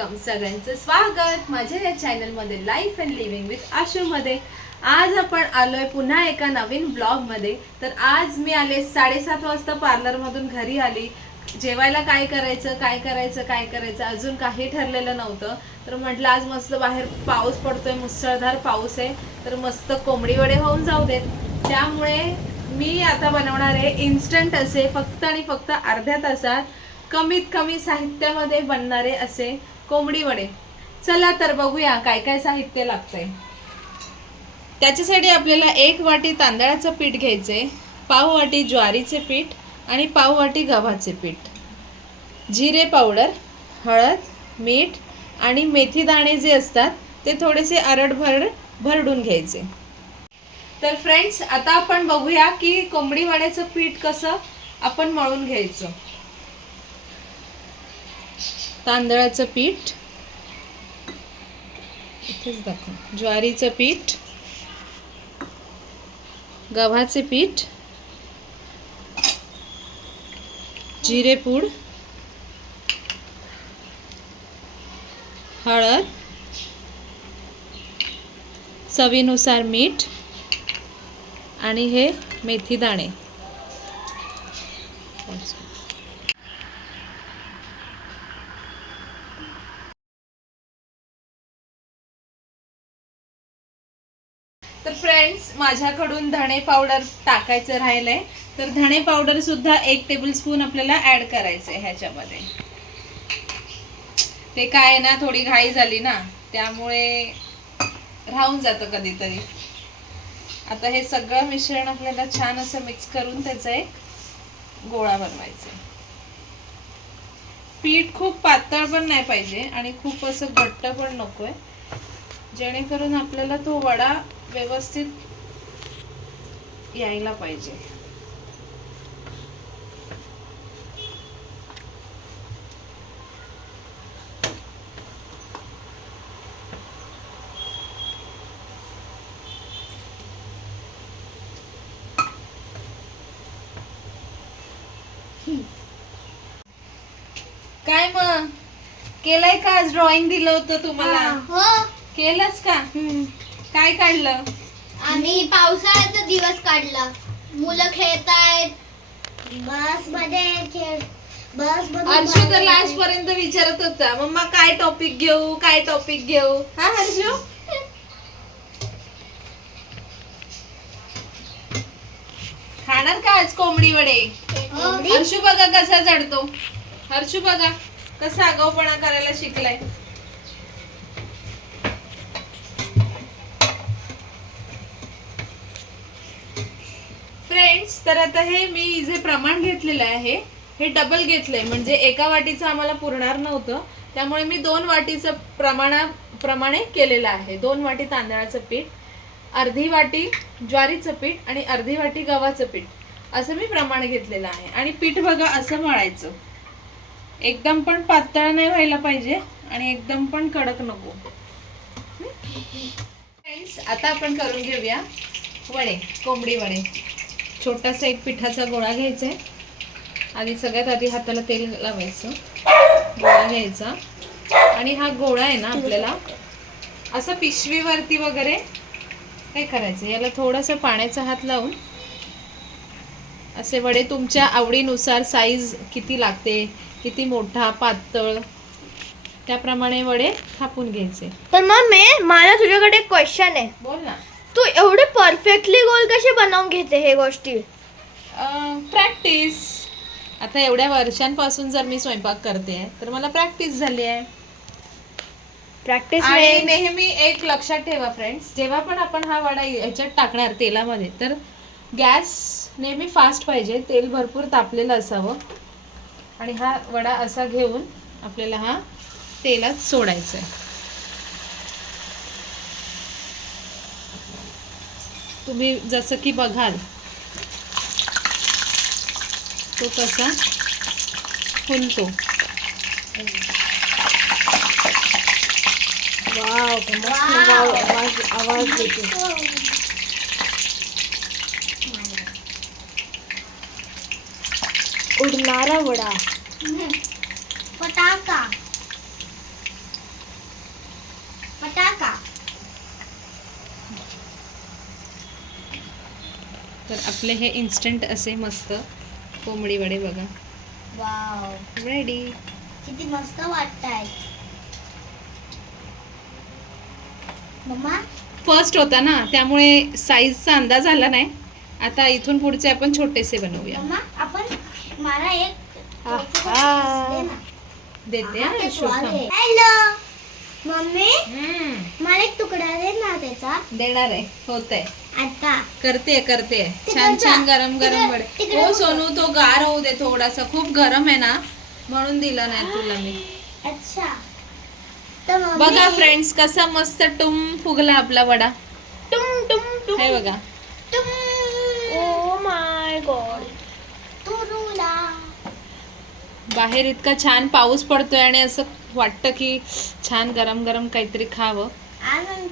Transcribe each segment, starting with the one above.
Welcome सगळ्यांचं स्वागत माझ्या या चॅनलमध्ये लाईफ अँड लिव्हिंग विथ आशूमध्ये आज आपण आलोय पुन्हा एका नवीन ब्लॉगमध्ये तर आज मी आले साडेसात वाजता पार्लरमधून घरी आली. जेवायला काय करायचं काय करायचं काय करायचं अजून काही ठरलेलं नव्हतं. तर म्हटलं आज मस्त बाहेर पाऊस पडतोय मुसळधार पाऊस आहे. तर मस्त कोंबडी वडे होऊन जाऊ देत. त्यामुळे मी आता बनवणार आहे इन्स्टंट असे फक्त आणि फक्त अर्ध्या तासात कमीत कमी साहित्यामध्ये बनणारे असे. कोंबडी वडे. चला तर बघूया काय काय साहित्य लागतंय. त्याच्यासाठी आपल्याला एक वाटी तांदळाचं पीठ घ्यायचे पाव वाटी ज्वारीचे पीठ आणि पाव वाटी गव्हाचे पीठ. जिरे पावडर हळद मीठ आणि मेथी दाणे जे असतात ते थोडेसे अरडभर भरडून घ्यायचे. तर फ्रेंड्स आता आपण बघूया की कोंबडी वड्याचं पीठ कसं आपण मळून घ्यायचं. तांदळाचं पीठ. इथेच दाखव ज्वारीचं पीठ. गव्हाचे पीठ. जिरेपूड. हळद. चवीनुसार मीठ. आणि हे मेथी दाणे तर फ्रेंड्स माझ्याकडून धणे पावडर टाकायचं राहिलंय. तर धणे पावडर सुद्धा एक टेबल स्पून आपल्याला ऍड करायचंय ह्याच्यामध्ये. ते काय आहे ना थोडी घाई झाली ना त्यामुळे राहून जातं कधीतरी. आता हे सगळं मिश्रण आपल्याला छान असं मिक्स करून त्याचा एक गोळा बनवायचा पीठ खूप पातळ पण नाही पाहिजे आणि खूप असं घट्ट पण नकोय. जेणेकरून आपल्याला तो वडा व्यवस्थित यायला पाहिजे. काय मग केलंय का आज ड्रॉइंग दिलं होतं तुम्हाला? हो. केलंच का? काय काढलं? आम्ही पावसाळ्याचा दिवस काढला. मुलं खेळत आहेत बसमध्ये खेळ बस हर्षू तर लास्ट पर्यंत विचारत होता मम्मा काय टॉपिक घेऊ काय टॉपिक घेऊ? हा हर्षू? खाणार का आज कोंबडी वडे? हर्षू बघा कसा चढतो. हर्षू बघा कसा आगाऊपणा करायला शिकलाय. तर आता हे मी जे प्रमाण घेतलेलं आहे हे डबल घेतलंय. म्हणजे एका वाटीचं आम्हाला पुरणार नव्हतं. त्यामुळे मी दोन वाटीचं प्रमाणा प्रमाणे केलेलं आहे. दोन वाटी तांदळाचं पीठ अर्धी वाटी ज्वारीचं पीठ आणि अर्धी वाटी गव्हाचं पीठ. असं मी प्रमाण घेतलेलं आहे. आणि पीठ बघा असं मळायचं. एकदम पण पातळ नाही व्हायला पाहिजे आणि एकदम पण कडक नको. फ्रेंड्स आता आपण करून घेऊया वडे कोंबडी वडे. छोटासा एक पिठाचा गोळा घ्यायचा आहे. आधी सगळ्यात आधी हाताला तेल लावायचं. गोळा घ्यायचा. आणि हा गोळा आहे ना आपल्याला असं पिशवीवरती वगैरे काय करायचं? याला थोडंसं पाण्याचा हात लावून असे वडे तुमच्या आवडीनुसार साईज किती लागते किती मोठा पातळ त्याप्रमाणे वडे थापून घ्यायचे. पण मम्मी मला तुझ्याकडे क्वेश्चन आहे. बोल ना. तू एवढे परफेक्टली गोल कसे बनवून घेते हे गोष्टी? प्रॅक्टिस आता एवढ्या वर्षांपासून जर मी स्वयंपाक करते तर मला प्रॅक्टिस झाली आहे. प्रॅक्टिस आणि नेहमी एक लक्षात ठेवा फ्रेंड्स जेव्हा पण आपण हा वडा ह्याच्यात टाकणार तेलामध्ये तर गॅस नेहमी फास्ट पाहिजे. तेल भरपूर तापलेलं असावं. आणि हा वडा असा घेऊन आपल्याला हा तेलात सोडायचा आहे तुम्ही जसं की बघाल तो कसा फुलतो. आवाज आवाज देते. उडणारा वडा. पटाका पटाका तर आपले हे इन्स्टंट असे मस्त कोंबडी वडे बघा. वाव रेडी किती मस्त मम्मा? फर्स्ट होता ना त्यामुळे साईजचा अंदाज आला नाही. आता इथून पुढचे आपण छोटेसे बनवूया. मम्मा आपण मला एक. देते. हॅलो मम्मी मला एक तुकडा दे ना त्याचा. देणार आहे. होत आहे आता. करते करते. छान. छान गरम गरम तिकडे- वडे. तिकडे हो बघ. सोनू तो गार होऊ दे थोडासा. खूप गरम आहे ना. म्हणून दिला नाही तुला मी. अच्छा. तर मम्मी बघा फ्रेंड्स कसा मस्त टुम फुगला आपला वडा. टुम टुम हे बघा. Oh my god. तुरुला. बाहेर इतका छान पाऊस पडतोय आणि असं वाटतं की छान गरम गरम काहीतरी खावं.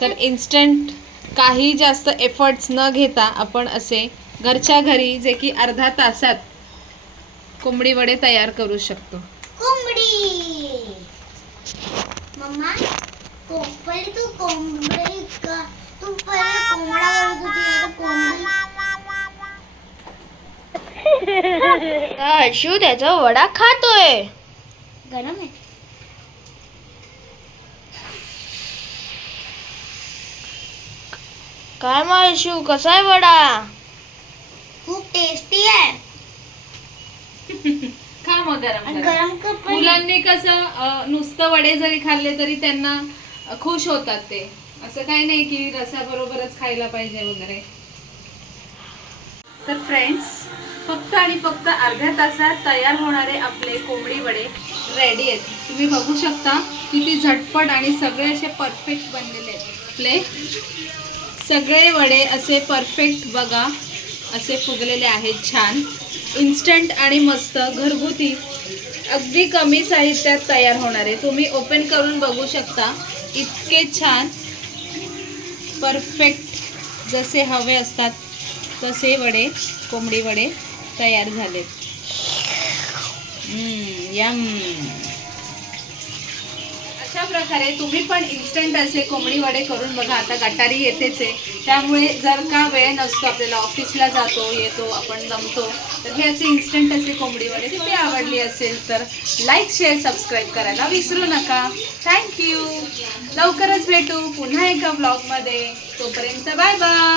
तर इन्स्टंट काही जास्त एफर्ट्स न घेता आपण असे घरच्या घरी जे की अर्धा तासात कोंबडी वडे तयार करू शकतो. कोंबडी! मम्मा तू तू पहिले त्याचा वडा खातोय. गरम आहे. काय मग अशू कसा आहे वडा? खूप टेस्टी आहे. खा मग गरम आणि गरम गरम कर पण. मुलांनी कसं अं, नुसतं वडे जरी खाल्ले तरी त्यांना अं, खुश होतात ते. असं काही नाही की रसाबरोबरच खायला पाहिजे वगैरे. तर फ्रेंड्स फक्त आणि फक्त अर्ध्या तासात तयार होणारे आपले कोंबडी वडे रेडी आहेत. तुम्ही बघू शकता किती झटपट आणि सगळे असे परफेक्ट बनलेले आहेत. आपले सगळे वडे असे परफेक्ट बघा असे फुगलेले आहेत छान. इन्स्टंट आणि मस्त घरगुती. अगदी कमी साहित्यात तयार होणारे तुम्ही ओपन करून बघू शकता. इतके छान. परफेक्ट जसे हवे असतात तसे वडे कोंबडी वडे तयार झाले यम. अशा प्रकारे तुम्ही पण इन्स्टंट असे कोंबडी वडे करून बघा आता गटारी येतेच आहे. त्यामुळे जर का वेळ नसतो आपल्याला ऑफिसला जातो येतो आपण जमतो तर हे असे इन्स्टंट असे कोंबडी वडे तुम्ही आवडली असेल तर लाईक शेअर सबस्क्राईब करायला विसरू नका. थँक्यू लवकरच भेटू पुन्हा एका ब्लॉगमध्ये तोपर्यंत बाय बाय